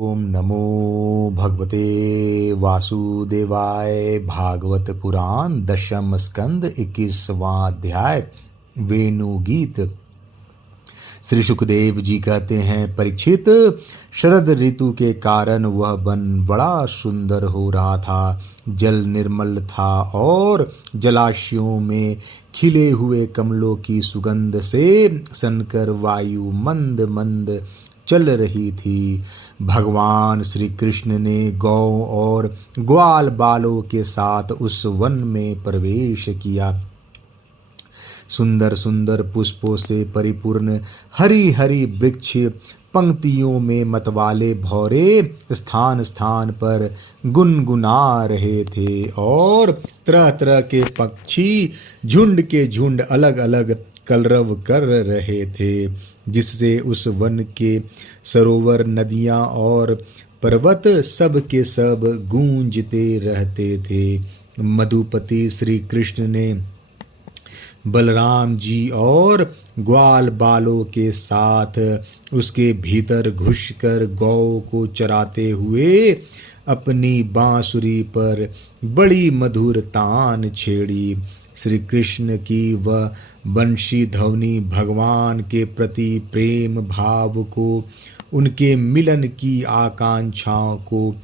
ओम नमो भगवते वासुदेवाय। भागवत पुराण दशम स्कंद 21वां अध्याय वेणु गीत। श्री सुखदेव जी कहते हैं, परीक्षित, शरद ऋतु के कारण वह वन बड़ा सुंदर हो रहा था। जल निर्मल था और जलाशयों में खिले हुए कमलों की सुगंध से सनकर वायु मंद मंद चल रही थी। भगवान श्री कृष्ण ने गौ और ग्वाल बालों के साथ उस वन में प्रवेश किया। सुंदर सुंदर पुष्पों से परिपूर्ण हरी हरी वृक्ष पंक्तियों में मतवाले भौरे स्थान स्थान पर गुनगुना रहे थे और तरह तरह के पक्षी झुंड के झुंड अलग अलग कलरव कर रहे थे, जिससे उस वन के सरोवर, नदियां और पर्वत सब के सब गूंजते रहते थे। मधुपति श्री कृष्ण ने बलराम जी और ग्वाल बालों के साथ उसके भीतर घुसकर गौ को चराते हुए अपनी बांसुरी पर बड़ी मधुर तान छेड़ी। श्री कृष्ण की वह बंशी ध्वनि भगवान के प्रति प्रेम भाव को, उनके मिलन की आकांक्षाओं को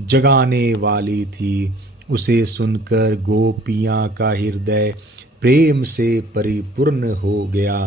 जगाने वाली थी। उसे सुनकर गोपियां का हृदय प्रेम से परिपूर्ण हो गया।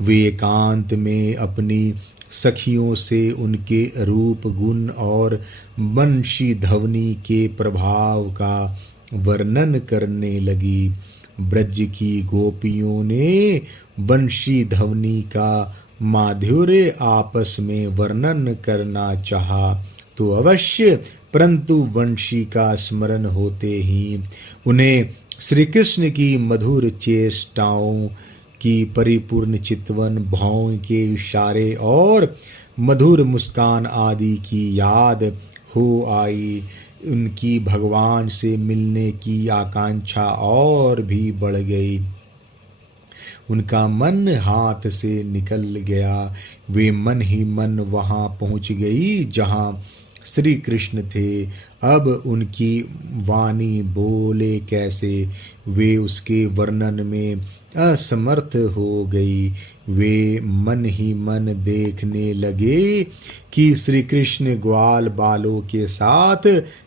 वे एकांत में अपनी सखियों से उनके रूप, गुण और बंशी ध्वनि के प्रभाव का वर्णन करने लगी। ब्रज की गोपियों ने बंशी ध्वनि का माधुर्य आपस में वर्णन करना चाहा तो अवश्य, परंतु वंशी का स्मरण होते ही उन्हें श्री कृष्ण की मधुर चेष्टाओं की परिपूर्ण चितवन, भौं के इशारे और मधुर मुस्कान आदि की याद हो आई। उनकी भगवान से मिलने की आकांक्षा और भी बढ़ गई। उनका मन हाथ से निकल गया। वे मन ही मन वहां पहुंच गई जहां श्री कृष्ण थे। अब उनकी वाणी बोले कैसे, वे उसके वर्णन में असमर्थ हो गई। वे मन ही मन देखने लगे कि श्री कृष्ण ग्वाल बालों के साथ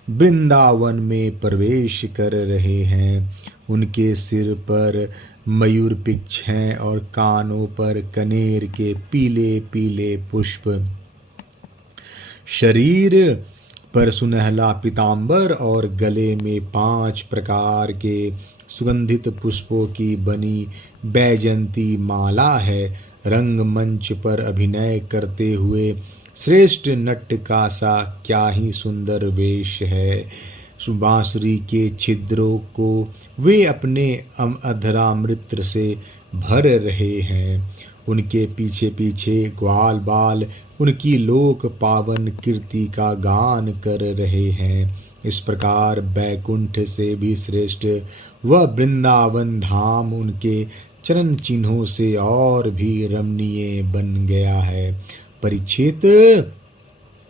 वृंदावन में प्रवेश कर रहे हैं। उनके सिर पर मयूर पिच्छ हैं और कानों पर कनेर के पीले पीले पुष्प। शरीर पर सुनहला पीतांबर और गले में 5 प्रकार के सुगंधित पुष्पों की बनी बैजंती माला है। रंगमंच पर अभिनय करते हुए श्रेष्ठ नट का सा क्या ही सुंदर वेश है। बांसुरी के छिद्रों को वे अपने अधरामृत से भर रहे हैं। उनके पीछे पीछे ग्वाल बाल उनकी लोक पावन कीर्ति का गान कर रहे हैं। इस प्रकार बैकुंठ से भी श्रेष्ठ वह वृंदावन धाम उनके चरण चिन्हों से और भी रमणीय बन गया है। परीक्षित,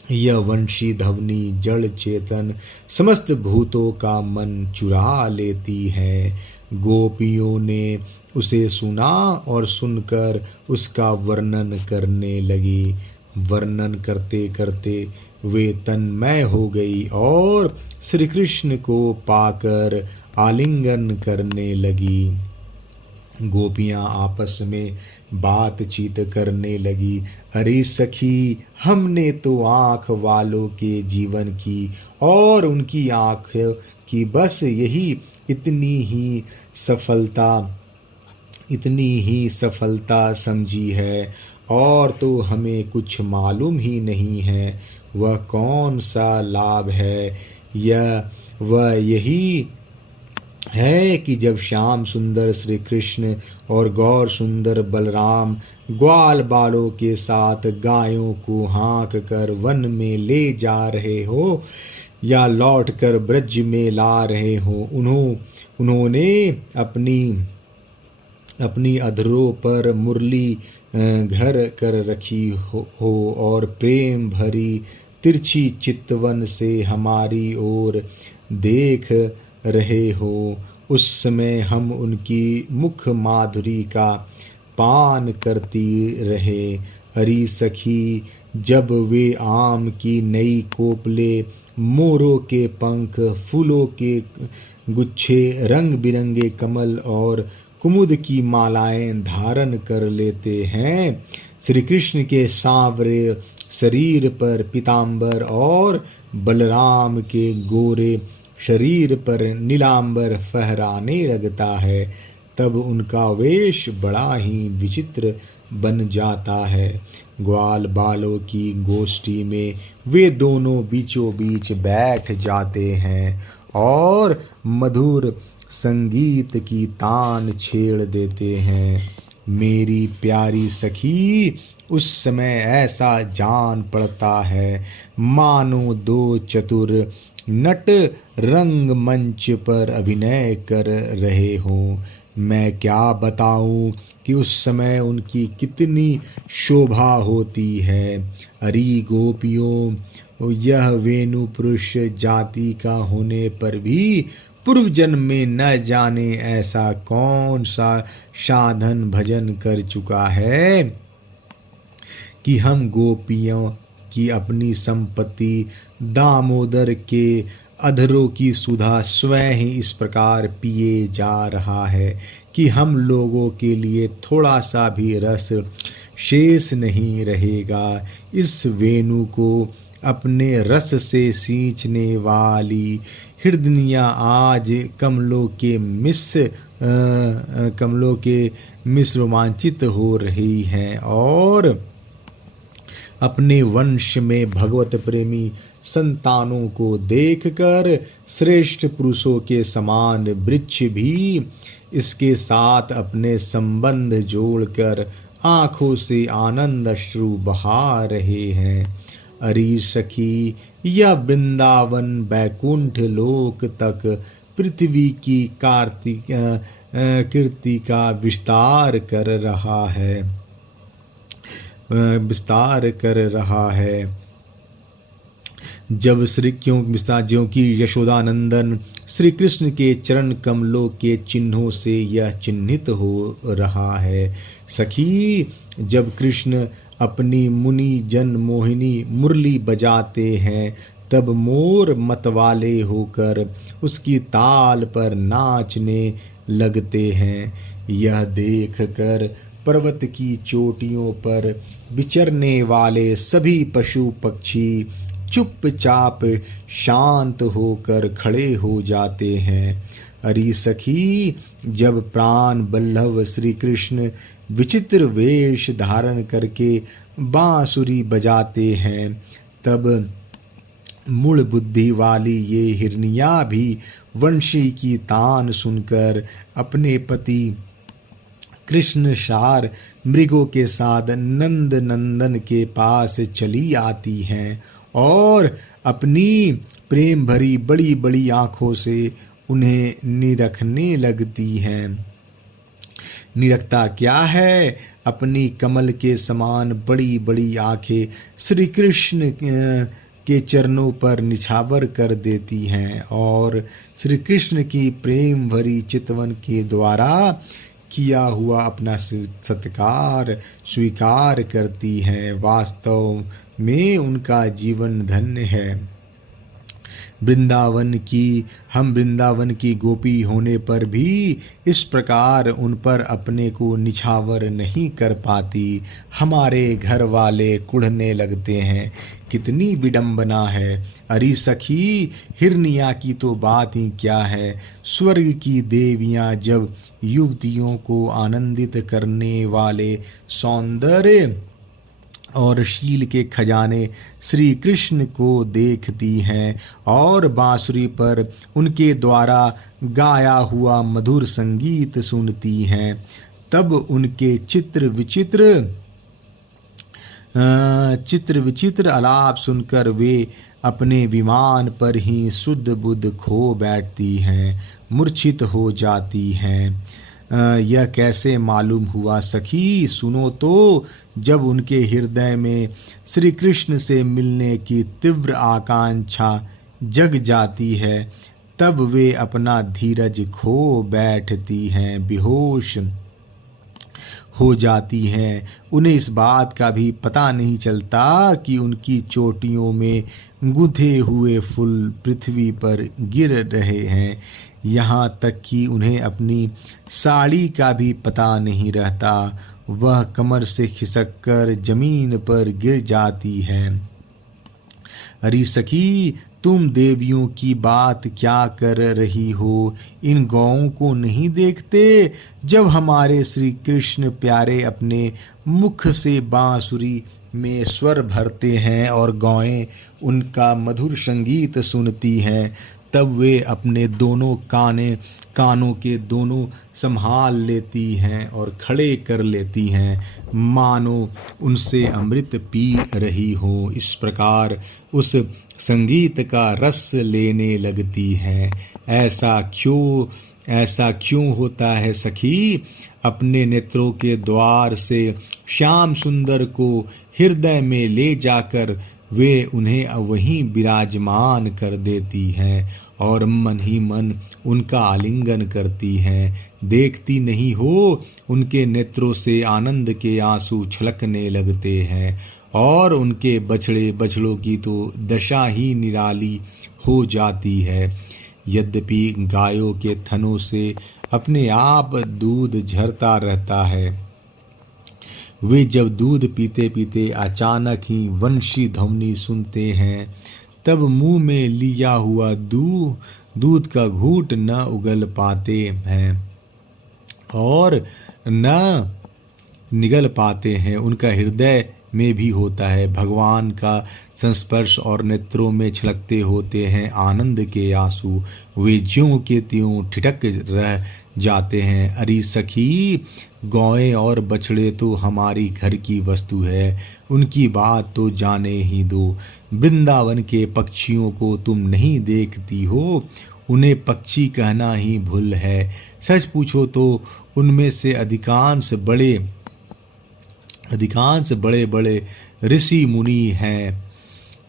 यह वंशी ध्वनि जड़ चेतन समस्त भूतों का मन चुरा लेती है। गोपियों ने उसे सुना और सुनकर उसका वर्णन करने लगी। वर्णन करते करते वे तन्मय हो गई और श्री कृष्ण को पाकर आलिंगन करने लगी। गोपियां आपस में बातचीत करने लगी। अरे सखी, हमने तो आँख वालों के जीवन की और उनकी आँख की बस यही इतनी ही सफलता समझी है, और तो हमें कुछ मालूम ही नहीं है वह कौन सा लाभ है। वह यही है कि जब श्याम सुंदर श्री कृष्ण और गौर सुंदर बलराम ग्वाल बालों के साथ गायों को हाँक कर वन में ले जा रहे हो या लौट कर ब्रज में ला रहे हो, उन्होंने अपनी अपनी अधरों पर मुरली घर कर रखी हो और प्रेम भरी तिरछी चितवन से हमारी ओर देख रहे हो, उस समय हम उनकी मुख माधुरी का पान करती रहे। अरी सखी, जब वे आम की नई कोपले, मोरों के पंख, फूलों के गुच्छे, रंग बिरंगे कमल और कुमुद की मालाएं धारण कर लेते हैं, श्री कृष्ण के सांवरे शरीर पर पीतांबर और बलराम के गोरे शरीर पर नीलांबर फहराने लगता है, तब उनका वेश बड़ा ही विचित्र बन जाता है। ग्वाल बालों की गोष्ठी में वे दोनों बीचों बीच बैठ जाते हैं और मधुर संगीत की तान छेड़ देते हैं। मेरी प्यारी सखी, उस समय ऐसा जान पड़ता है मानो दो चतुर नट रंगमंच पर अभिनय कर रहे हों। मैं क्या बताऊं कि उस समय उनकी कितनी शोभा होती है। अरी गोपियों, यह वेणु पुरुष जाति का होने पर भी पूर्व जन्म में न जाने ऐसा कौन सा साधन भजन कर चुका है कि हम गोपियों की अपनी संपत्ति दामोदर के अधरों की सुधा स्वयं ही इस प्रकार पिए जा रहा है कि हम लोगों के लिए थोड़ा सा भी रस शेष नहीं रहेगा। इस वेणु को अपने रस से सींचने वाली हिरदनियाँ आज कमलों के मिस रोमांचित हो रही हैं और अपने वंश में भगवत प्रेमी संतानों को देखकर श्रेष्ठ पुरुषों के समान वृक्ष भी इसके साथ अपने संबंध जोड़कर आंखों से आनंद अश्रु बहा रहे हैं। अरी सखी, यह वृंदावन बैकुंठ लोक तक पृथ्वी की कीर्ति का विस्तार कर रहा है। जब ज्यों की यशोदानंदन श्री कृष्ण के चरण कमलों के चिन्हों से यह चिन्हित हो रहा है। सखी, जब कृष्ण अपनी मुनि जन मोहिनी मुरली बजाते हैं, तब मोर मतवाले होकर उसकी ताल पर नाचने लगते हैं। यह देखकर पर्वत की चोटियों पर विचरने वाले सभी पशु पक्षी चुपचाप शांत होकर खड़े हो जाते हैं। अरी सखी, जब प्राण बल्लभ श्री कृष्ण विचित्र वेश धारण करके बांसुरी बजाते हैं, तब मूल बुद्धि वाली ये हिरनियाँ भी वंशी की तान सुनकर अपने पति कृष्ण सार मृगों के साथ नंद नंदन के पास चली आती हैं और अपनी प्रेम भरी बड़ी बड़ी आँखों से उन्हें निरखने लगती हैं। निरखता क्या है, अपनी कमल के समान बड़ी बड़ी आँखें श्री कृष्ण के चरणों पर निछावर कर देती हैं और श्री कृष्ण की प्रेम भरी चितवन के द्वारा किया हुआ अपना सत्कार स्वीकार करती हैं। वास्तव में उनका जीवन धन्य है। हम वृंदावन की गोपी होने पर भी इस प्रकार उन पर अपने को निछावर नहीं कर पाती। हमारे घर वाले कुढ़ने लगते हैं। कितनी विडंबना है। अरी सखी, हिरनिया की तो बात ही क्या है। स्वर्ग की देवियां जब युवतियों को आनंदित करने वाले सौंदर्य और शील के खजाने श्री कृष्ण को देखती हैं और बांसुरी पर उनके द्वारा गाया हुआ मधुर संगीत सुनती हैं, तब उनके चित्र विचित्र आलाप सुनकर वे अपने विमान पर ही शुद्ध बुद्ध खो बैठती हैं, मूर्छित हो जाती हैं। यह कैसे मालूम हुआ सखी? सुनो तो, जब उनके हृदय में श्री कृष्ण से मिलने की तीव्र आकांक्षा जग जाती है, तब वे अपना धीरज खो बैठती हैं, बेहोश हो जाती हैं। उन्हें इस बात का भी पता नहीं चलता कि उनकी चोटियों में गुंथे हुए फूल पृथ्वी पर गिर रहे हैं। यहाँ तक कि उन्हें अपनी साड़ी का भी पता नहीं रहता। वह कमर से खिसक कर जमीन पर गिर जाती है। अरे सखी, तुम देवियों की बात क्या कर रही हो? इन गौओं को नहीं देखते? जब हमारे श्री कृष्ण प्यारे अपने मुख से बांसुरी में स्वर भरते हैं और गौएं उनका मधुर संगीत सुनती हैं, तब वे अपने दोनों कानों के दोनों संभाल लेती हैं और खड़े कर लेती हैं, मानो उनसे अमृत पी रही हो। इस प्रकार उस संगीत का रस लेने लगती हैं। ऐसा क्यों होता है सखी? अपने नेत्रों के द्वार से श्याम सुंदर को हृदय में ले जाकर वे उन्हें वहीं विराजमान कर देती हैं और मन ही मन उनका आलिंगन करती हैं। देखती नहीं हो, उनके नेत्रों से आनंद के आंसू छलकने लगते हैं और उनके बछड़ों की तो दशा ही निराली हो जाती है। यद्यपि गायों के थनों से अपने आप दूध झरता रहता है, वे जब दूध पीते पीते अचानक ही वंशी ध्वनि सुनते हैं, तब मुंह में लिया हुआ दूध का घूंट न उगल पाते हैं और न निगल पाते हैं। उनका हृदय में भी होता है भगवान का संस्पर्श और नेत्रों में छलकते होते हैं आनंद के आंसू। वे ज्यों के त्यों ठिठक रह जाते हैं। अरे सखी, गौएं और बछड़े तो हमारी घर की वस्तु है, उनकी बात तो जाने ही दो। वृंदावन के पक्षियों को तुम नहीं देखती हो, उन्हें पक्षी कहना ही भूल है। सच पूछो तो उनमें से अधिकांश बड़े बड़े ऋषि मुनि हैं।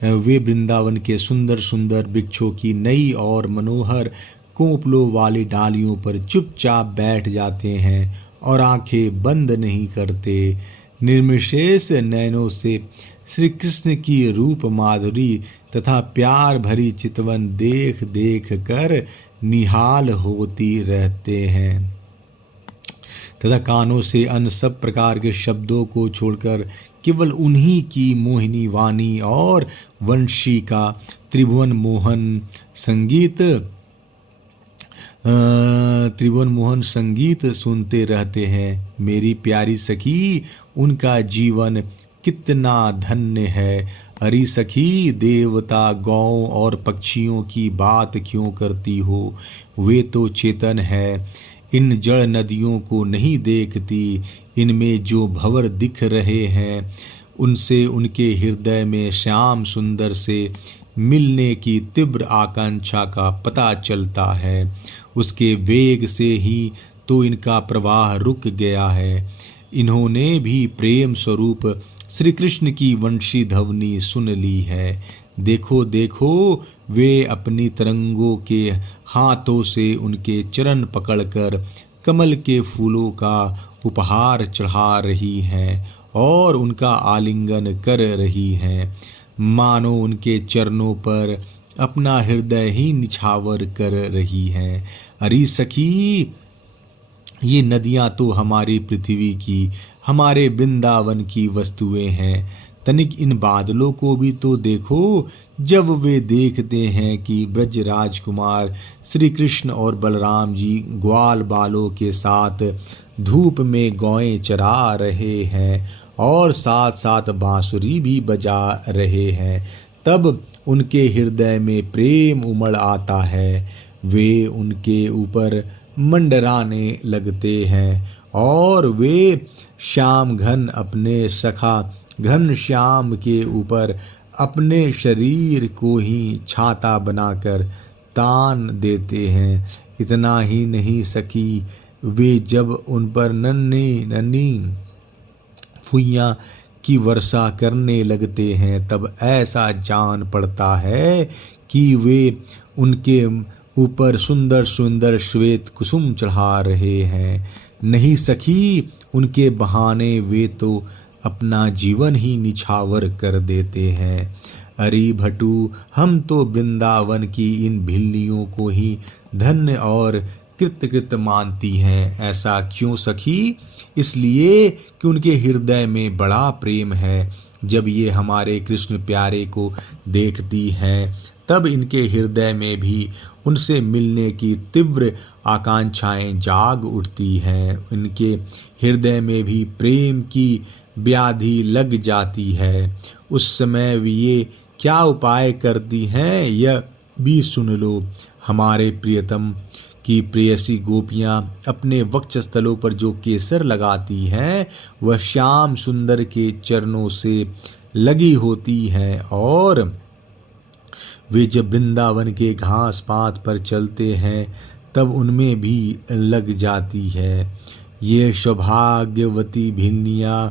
वे वृंदावन के सुंदर सुंदर वृक्षों की नई और मनोहर कोपलों वाली डालियों पर चुपचाप बैठ जाते हैं और आंखें बंद नहीं करते। निर्विशेष नयनों से श्री कृष्ण की रूप माधुरी तथा प्यार भरी चितवन देख देख कर निहाल होती रहते हैं तथा कानों से अन्य सब प्रकार के शब्दों को छोड़कर केवल उन्हीं की मोहिनी वाणी और वंशी का त्रिभुवन मोहन संगीत सुनते रहते हैं। मेरी प्यारी सखी, उनका जीवन कितना धन्य है। अरे सखी, देवता गौ और पक्षियों की बात क्यों करती हो? वे तो चेतन है, इन जड़ नदियों को नहीं देखती। इनमें जो भंवर दिख रहे हैं, उनसे उनके हृदय में श्याम सुंदर से मिलने की तीव्र आकांक्षा का पता चलता है। उसके वेग से ही तो इनका प्रवाह रुक गया है। इन्होंने भी प्रेम स्वरूप श्री कृष्ण की वंशी ध्वनि सुन ली है। देखो देखो, वे अपनी तरंगों के हाथों से उनके चरण पकड़कर कमल के फूलों का उपहार चढ़ा रही हैं और उनका आलिंगन कर रही हैं, मानो उनके चरणों पर अपना हृदय ही निछावर कर रही हैं। अरे सखी, ये नदियां तो हमारी पृथ्वी की, हमारे वृंदावन की वस्तुएं हैं। तनिक इन बादलों को भी तो देखो। जब वे देखते हैं कि ब्रज राजकुमार श्री कृष्ण और बलराम जी ग्वाल बालों के साथ धूप में गौएं चरा रहे हैं और साथ साथ बांसुरी भी बजा रहे हैं, तब उनके हृदय में प्रेम उमड़ आता है। वे उनके ऊपर मंडराने लगते हैं और वे श्याम घन अपने सखा घनश्याम के ऊपर अपने शरीर को ही छाता बनाकर तान देते हैं। इतना ही नहीं सकी, वे जब उन पर नन्ही नन्ही फुइयां की वर्षा करने लगते हैं तब ऐसा जान पड़ता है कि वे उनके ऊपर सुंदर सुंदर श्वेत कुसुम चढ़ा रहे हैं। नहीं सखी, उनके बहाने वे तो अपना जीवन ही निछावर कर देते हैं। अरे भटू, हम तो वृंदावन की इन भिल्लियों को ही धन्य और कृत मानती हैं। ऐसा क्यों सखी? इसलिए कि उनके हृदय में बड़ा प्रेम है। जब ये हमारे कृष्ण प्यारे को देखती हैं तब इनके हृदय में भी उनसे मिलने की तीव्र आकांक्षाएं जाग उठती हैं। इनके हृदय में भी प्रेम की व्याधि लग जाती है। उस समय ये क्या उपाय करती हैं यह भी सुन लो। हमारे प्रियतम की प्रेयसी गोपियां अपने वक्षस्थलों पर जो केसर लगाती हैं वह श्याम सुंदर के चरणों से लगी होती हैं, और वे जब वृंदावन के घास पात पर चलते हैं तब उनमें भी लग जाती है। ये सौभाग्यवती भिल्लियां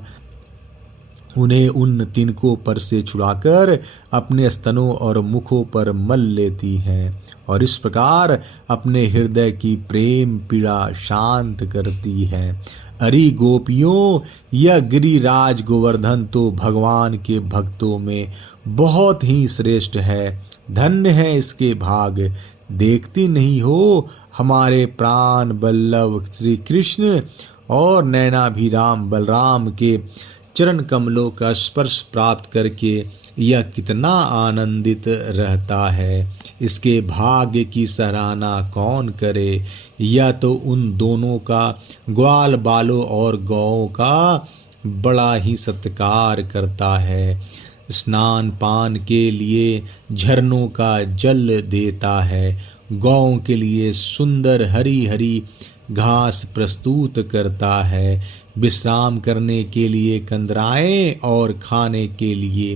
उन्हें उन तिनकों पर से छुड़ाकर अपने स्तनों और मुखों पर मल लेती हैं और इस प्रकार अपने हृदय की प्रेम पीड़ा शांत करती हैं। अरे गोपियों, यह गिरिराज गोवर्धन तो भगवान के भक्तों में बहुत ही श्रेष्ठ है। धन्य है इसके भाग। देखती नहीं हो, हमारे प्राण बल्लभ श्री कृष्ण और नैनाभिराम बलराम के चरण कमलों का स्पर्श प्राप्त करके यह कितना आनंदित रहता है। इसके भाग्य की सराहना कौन करे? यह तो उन दोनों का ग्वाल बालों और गौओं का बड़ा ही सत्कार करता है। स्नान पान के लिए झरनों का जल देता है, गौओं के लिए सुंदर हरी हरी घास प्रस्तुत करता है, विश्राम करने के लिए कंदराएं और खाने के लिए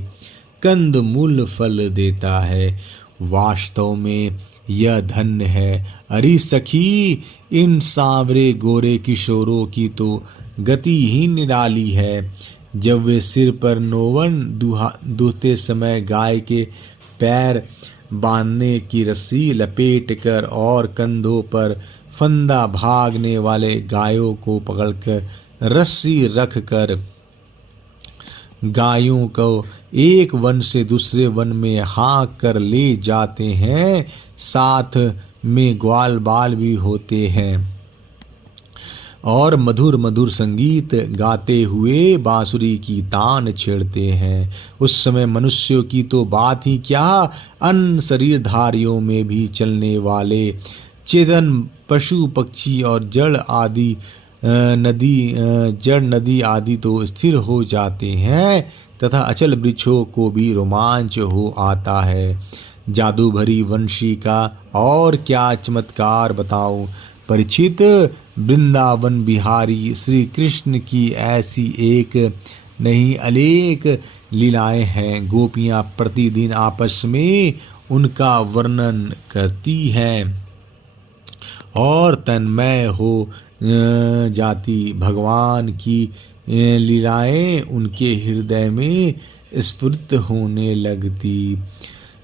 कंद मूल फल देता है। वास्तव में यह धन्य है। अरे सखी, इन सांवरे गोरे किशोरों की तो गति ही निराली है। जब वे सिर पर नौवन दूहते समय गाय के पैर बांधने की रस्सी लपेटकर और कंधों पर फंदा भागने वाले गायों को पकड़कर रस्सी रखकर गायों को एक वन से दूसरे वन में हाँक कर ले जाते हैं, साथ में ग्वाल बाल भी होते हैं और मधुर मधुर संगीत गाते हुए बांसुरी की तान छेड़ते हैं। उस समय मनुष्यों की तो बात ही क्या, अन्य शरीरधारियों में भी चलने वाले चेतन पशु पक्षी और जड़ नदी आदि तो स्थिर हो जाते हैं तथा अचल वृक्षों को भी रोमांच हो आता है। जादू भरी वंशी का और क्या चमत्कार बताऊं परीक्षित। वृंदावन बिहारी श्री कृष्ण की ऐसी एक नहीं अनेक लीलाएं हैं। गोपियां प्रतिदिन आपस में उनका वर्णन करती हैं और तन्मय हो जाती। भगवान की लीलाएं उनके हृदय में स्फुरित होने लगती।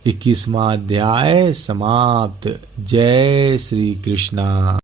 21वां अध्याय समाप्त। जय श्री कृष्णा।